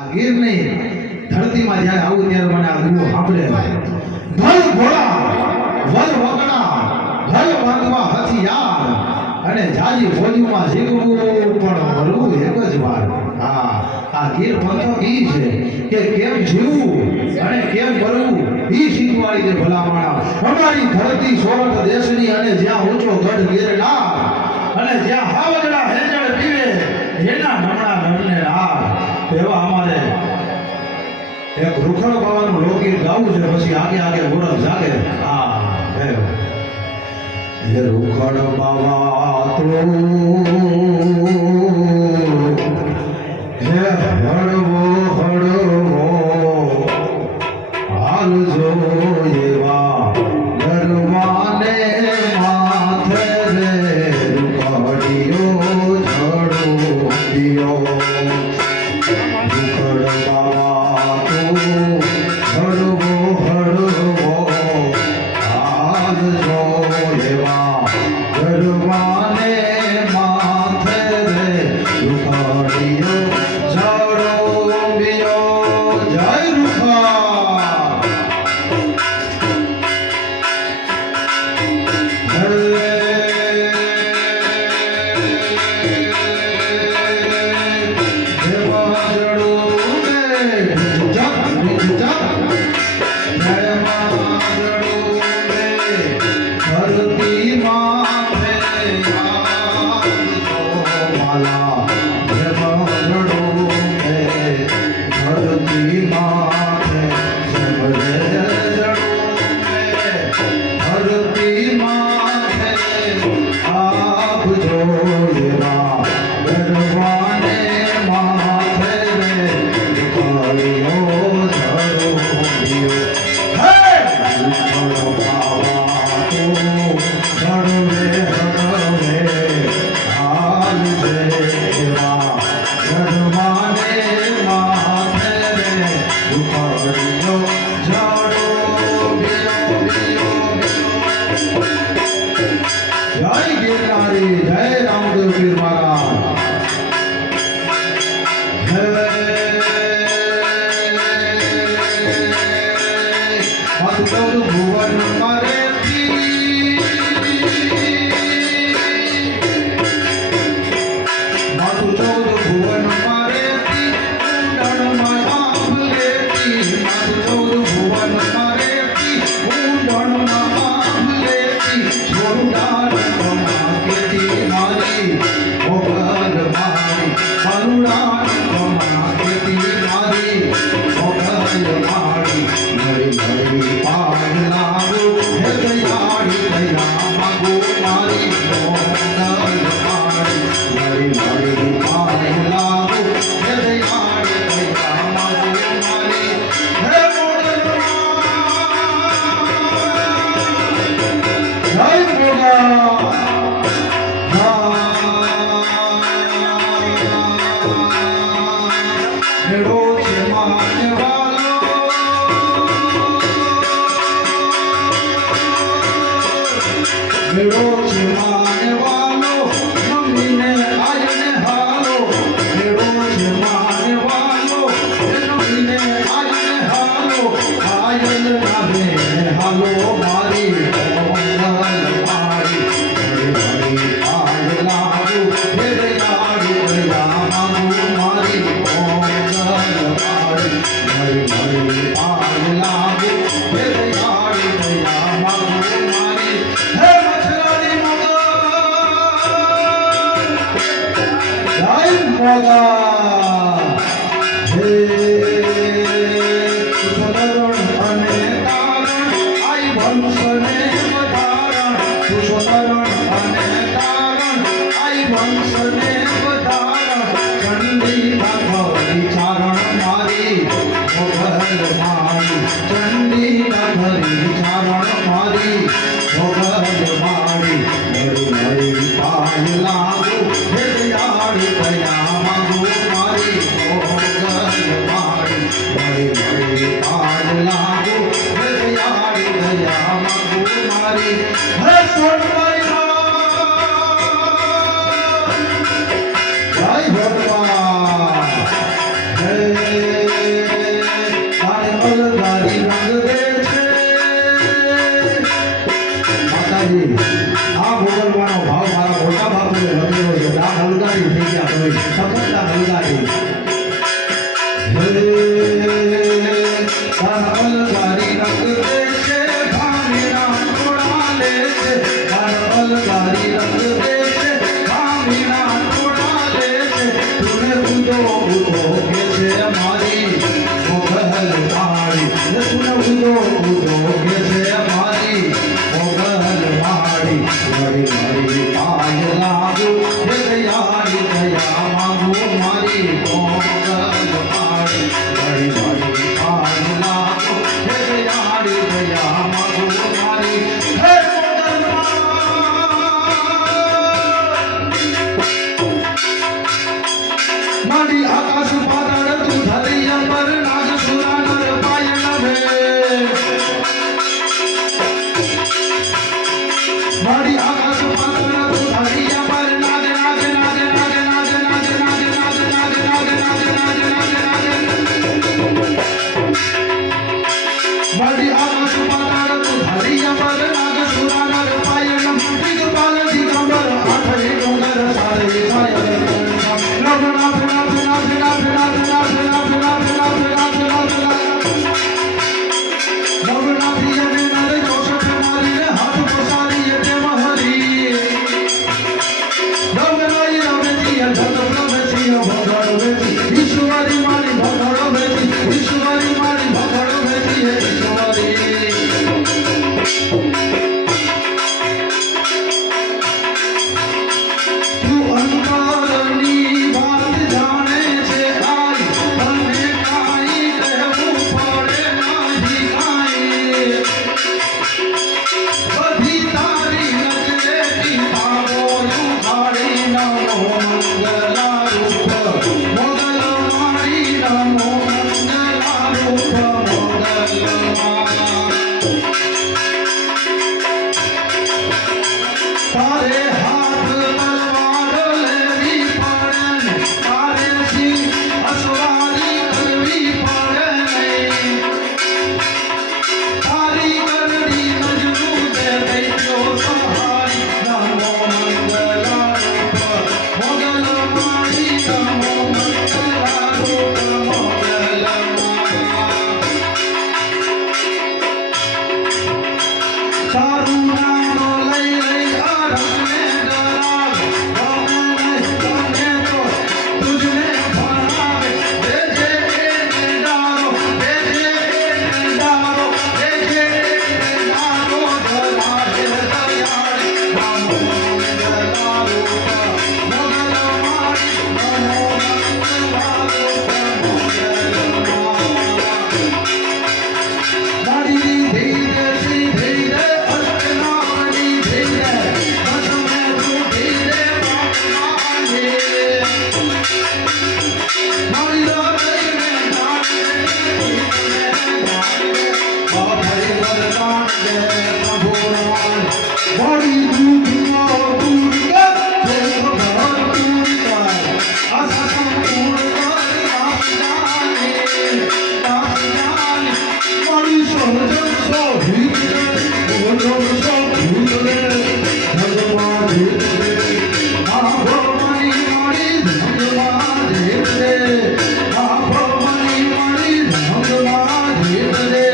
ગીર નહીં ધરતીમાં જ્યારે આવું ત્યારે મને આ ગુઓ સાંભળે ભલ ભોળા વલ વગડા ભલ બાંધવા હથિયાર અને જાજી ફોજમાં જીવવું પણ મરવું એક જ વાર. હા, આ ગીર પંથક ઈ છે કે કેમ જીવવું અને કેમ મરવું ઈ શીખવાડી દે ભલા માણા. અમારી ધરતી સોરઠ દેશની અને જ્યાં ઊંચો ગઢ ગિરનાર અને જ્યાં હાવજડા હેજળ પીવે એના નમણા નરને રાગ એવા અમારે એક રૂખડ બાવાનું લોકગીત ગાવું છે, પછી આગે આગે ગોરખ જાગે. હા હે રૂખડ બાવા તો હે હળવો હળવો હાલ જો એવા ગરવાને માથે રે રૂખડિયો ઝડો રૂખડ બાવા તો હળવો હળવો હાલ જો એવા ગરવાને માથે રે રૂખડિયો જય ભગવાન જય ઘડી ઘડી પાર લાગો હે દયાળી દયા માગો મારી હે મારી આકાશ પાતાળ તું ધરી અંબર નાગ સુરા નર પાયણ ભે મારી આકાશ પાતાળ તું ધરી અંબર નાગ નાગ નાગ નાગ નાગ નાગ નાગ નાગ નાગ નાગ નાગ નાગ નાગ મારી આકાશ પાતાળ તું ધરી અંબર નાગ સુરા નર પાયણ દિગપાલ દિગંબર આઠે ડુંગર સારે છાય નવના ફેરા ફેરા ફેરા ફેરા ફેરા ફેરા ફેરા ફેરા ફેરા ફેરા નવના પ્રિય ને નર જોશફ મારી રે હાથ પસારી તે મહરી નવનાઈ રમેતી જગત રમેતી ભગડ વેતી ઈશ્વરી મારી ભગડ વેતી ઈશ્વરી મારી ભગડ વેતી હે ઈશ્વરી તું અંતરની વાત જાણે છે આઈ તને કાઈ કહેવું પડે નહીં કાઈ બધી તારી નજરેથી ભાવો ઉઘાડી નમો મંગલા રૂપ મોગલ મારી નમો મંગલા રૂપ મંગલમાં તારે હાથ તલવાર લેવી પડે તારે સિંહ અસવારી કરવી પડે તારી કરડી નજરું દે દૈત્યો સહારી નમો મંગલા રૂપ મોગલ મારી નમો મંગલા રૂપ મંગલમાં તારું નામ લઈ લઈ આરસને ડરાવ ગમે તને તો તુજને ભણાવે દેજે એને ડારો દેજે એને ડારો દેજે એને ડારો ધરાવે દયાળી નમો મંગલા રૂપ મોગલ મારી નમો મંગલા રૂપ મંગલમાં મારી ધીરે ધીરે અષ્ટનાવની ધીરે બસમે તું ધીરે બાપમાને મારી હૃદયને જાણે બાપરે વરદાન દે પ્રભુરાન મારી દુઃખનો દૂર કર તે ખબર દૂર કર આશા સંપૂર્ણ કર દાસદાને દાસદાને મારી સહજ સોહિત ભગવાન ભગવાની મારી ભગવાન રે ભગવાની મારી ભગવાન રે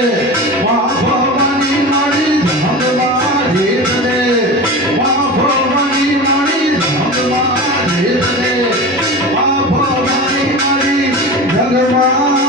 ભગવાની મારી ભગવાન રે ભગવાની મારી ભગવાન રે ભગવાની મારી ભગવાન